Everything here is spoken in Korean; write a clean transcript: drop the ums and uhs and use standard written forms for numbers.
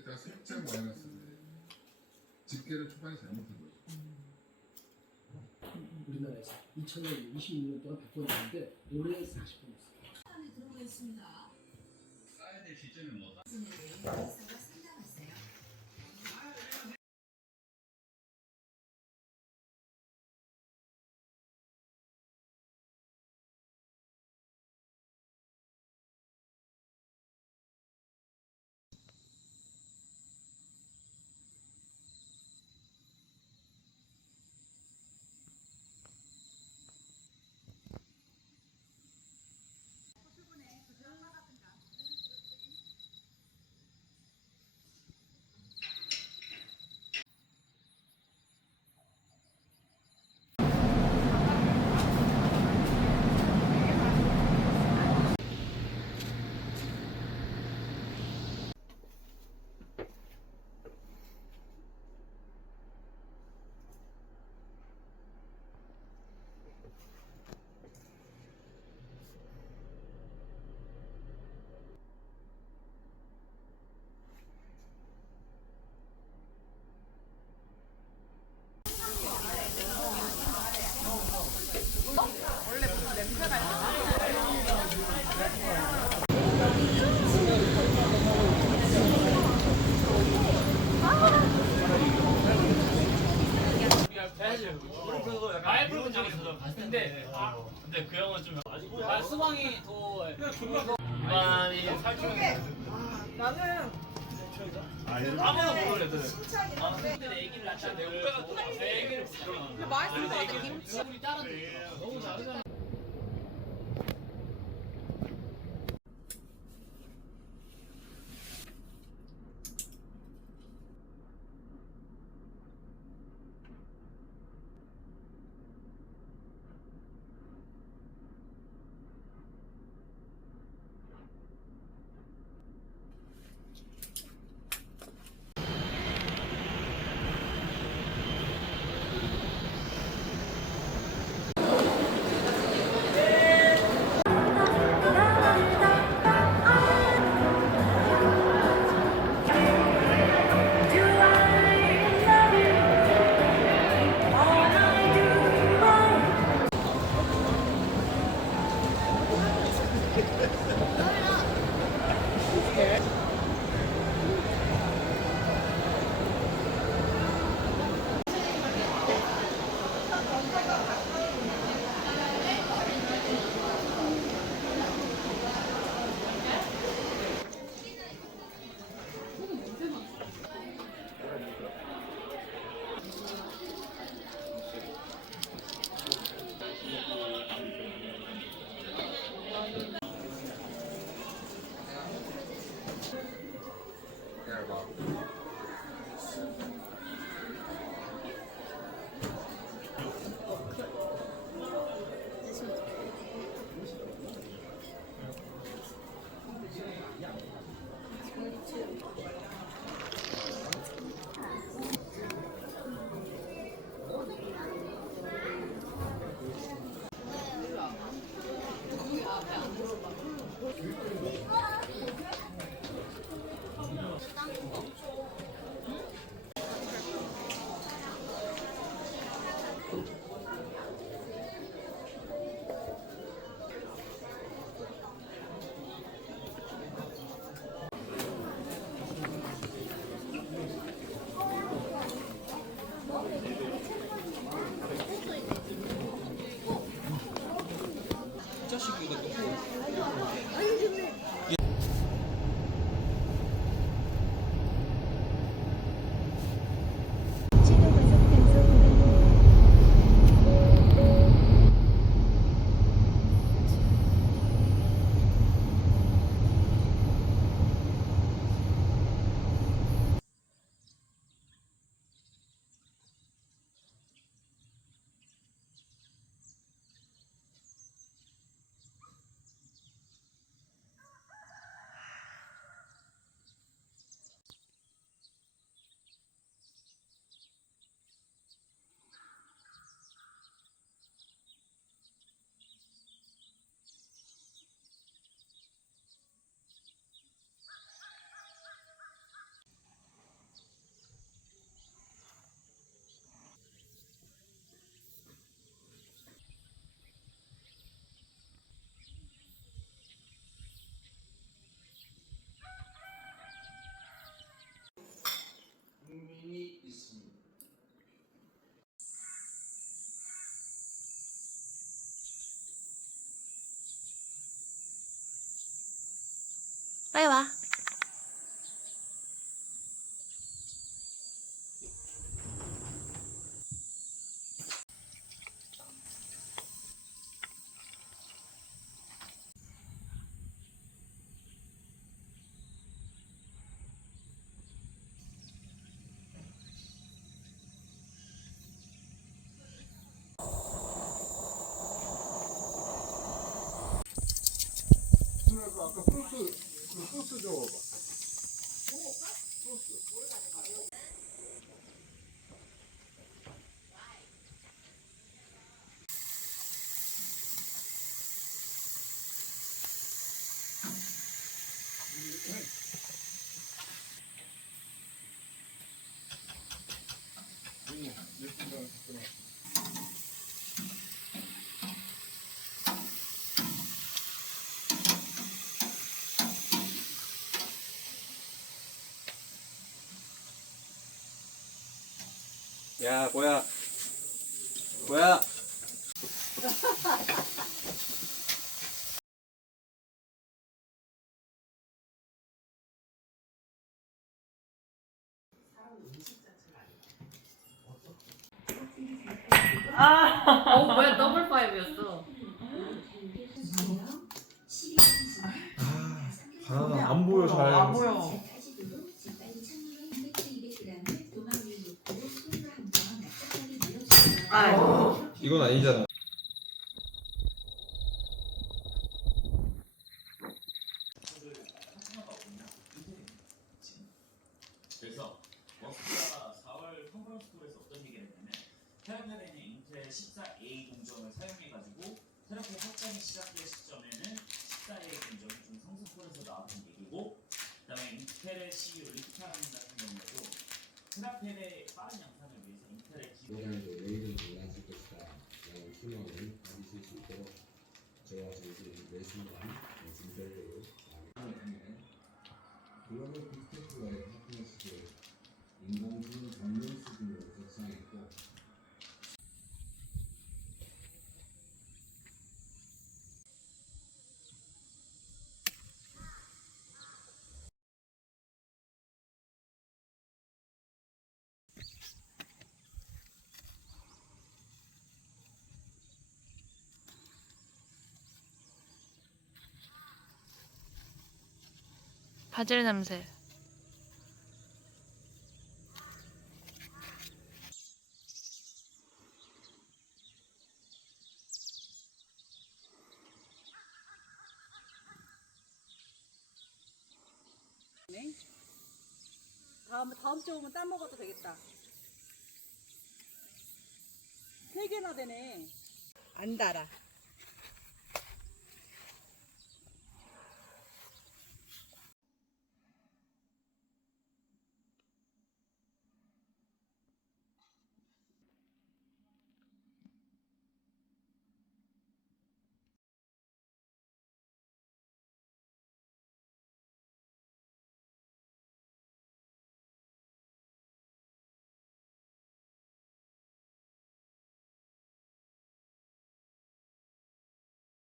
했다가 살짝 마이너스를 집계를 초반에 잘못한 거죠. 우리나라에서 2000년 26년 동안 100번 했는데 올해 40번 했어요. 안에 들어가 있습니다. 쌓아야 될 시점이 뭐다? 인사가 상담했어요. 많이 부른 적이 있어. 근데 그 형은 좀 수방이 더 많이 살짝 나는 아무나 못 올렸거든. 칭찬이 근데 애기를 낳자 내 오빠가 또 애기를 부르는 맛있을 것 같아 김치. 우리 딸은 너무 다르잖아. 빨리 와. 아까 소스 줘봐. 야, 뭐야? 뭐야? 왜 더블 파이브였어? 안 보여 잘. 안 보여. 아이고. 이건 아니잖아. 그래서 워크가 4월 컨퍼런스 콜에서 어떤 얘기를 했냐면 테라펠에는 인텔 14A 동전을 사용해가지고 테라펠 확장이 시작될 시점에는 14A 동전이 좀 성승권에서 나왔던 얘기고, 그다음에 인텔의 CEO 리탄 같은 경우에도 테라펠의 빠른 양산을 위해서 인텔의 오늘도 내일은 달라질 것이다 라는 희망을 가지실 수 있도록 저와 정신은 매순간 진별력을 나누는 글로벌 빅테크와의 파트너십을 인공지능 전문 수준으로 격상했고 바질 냄새. 다음 주 오면 딴 먹어도 되겠다. 3개나 되네. 안 달아.